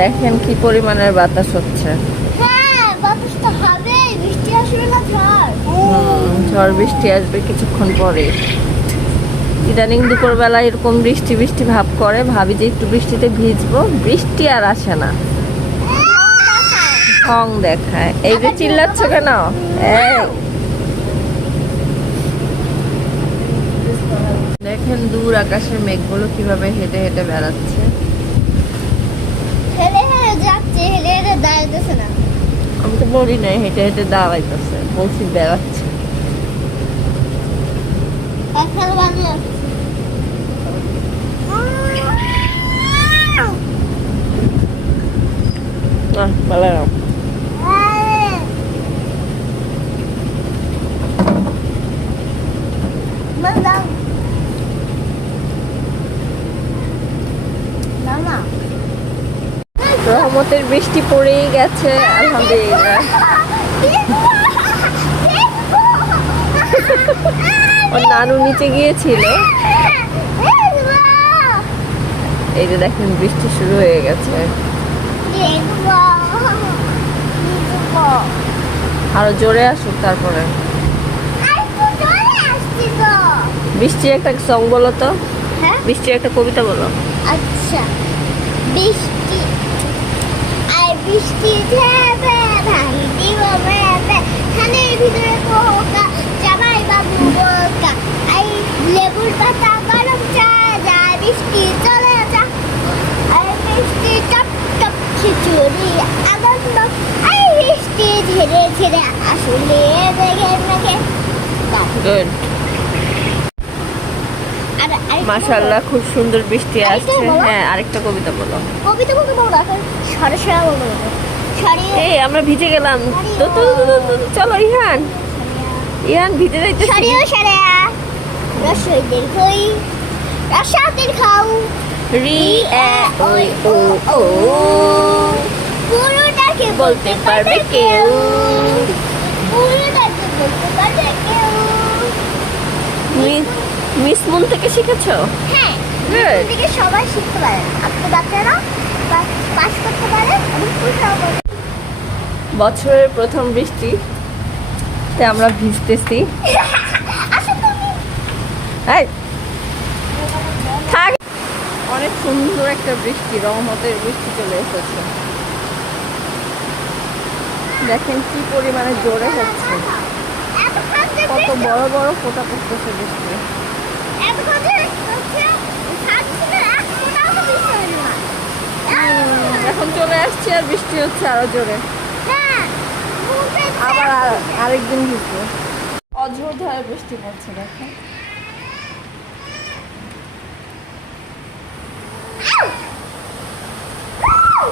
দেখেন কি পরিমাণের বাতাস হচ্ছে। হ্যাঁ, বাতাস তো হবে, বৃষ্টি আসবে না ঝড়। ঝড় বৃষ্টি আসবে কিছুক্ষণ পরে। ইদানিং দুপুরবেলা এরকম বৃষ্টি বৃষ্টি ভাব করে, ভাবি যে একটু বৃষ্টিতে ভিজবো, বৃষ্টি আর আসে না, ঢং দেখায়। এই যে চিল্লাচ্ছ কেন? এই দেখেন দূর আকাশের মেঘগুলো কিভাবে হেঁটে হেঁটে বেড়াচ্ছে। হেলে হেলে যাচ্ছে, হেলে হেলে দাঁড়াতেছে না। আমি তো বলি নাই হেঁটে হেঁটে দাঁড়াইতেছে, বলছি বেড়াচ্ছে। এখন বাজে ভালো না। রহমতের বৃষ্টি পড়েই গেছে, আলহামদুলিল্লাহ। ওর নানু নিচে গিয়েছিল, এই যে দেখেন বৃষ্টি শুরু হয়ে গেছে। আরো জোরে আসুক তারপরে। বৃষ্টির একটা সং বলো তো। হ্যাঁ, বৃষ্টির একটা কবিতা বলো। আচ্ছা। বৃষ্টি আর বৃষ্টি ঝেপে ভাঙি দিব মেপে, ধানের ভিতরে পোকা জামাই বাবু বোকা, আই লেবুর পাতা গরম চা যায়, বৃষ্টি চলে যা, আর বৃষ্টি টপ টপ খিচুড়ি আনন্দ, আই বৃষ্টি ঝেড়ে ঝেড়ে আসলে দেখে মেঘে। গুড, আর মাশাআল্লাহ, খুব সুন্দর বৃষ্টি আরেকটা আসছে। বলো। হ্যাঁ, আরেকটা কবিতা বলো। কবিতা বলতে বলবো এখন, সরে সরে বলবো সরে। এই আমরা ভিজে গেলাম তো, তো, তো, তো, তো, তো, চলো ইহান, ইহান ভিজে যাইতেছি। সরিও সরিয়া রসইদের কই রসাদের খাও, রি এ ওই ও ও, পুরোটাকে বলতে পারবে কেউ। পুরোটাকে বলতে পারবে কেউ। মিস মুন থেকে শিখেছো? হ্যাঁ, Good. এদিকে সবাই শিখতে পারে, আপনি বাচ্চারা পাস করতে পারে, আমি পুরো বছরের প্রথম বৃষ্টি তে আমরা ভিজতেছি। আসো তুমি। এই, থাক। অনেক সুন্দর একটা বৃষ্টি, রহমতের বৃষ্টি চলে এসেছে। দেখেন কি পরিমাণে জোরে হচ্ছে, এতক্ষণ যে কত বড় বড় ফোঁটা পড়তেছে বৃষ্টি। এতক্ষণ যে হচ্ছে সাজছিল, এখনো বৃষ্টি হলো না। এখন চলে আসছে আর বৃষ্টি হচ্ছে আরো জোরে। হ্যাঁ, মুখে আবার আরেকদিন ভিজবো। অঝোর ধারে বৃষ্টি পড়ছে দেখেন। আউ! আউ!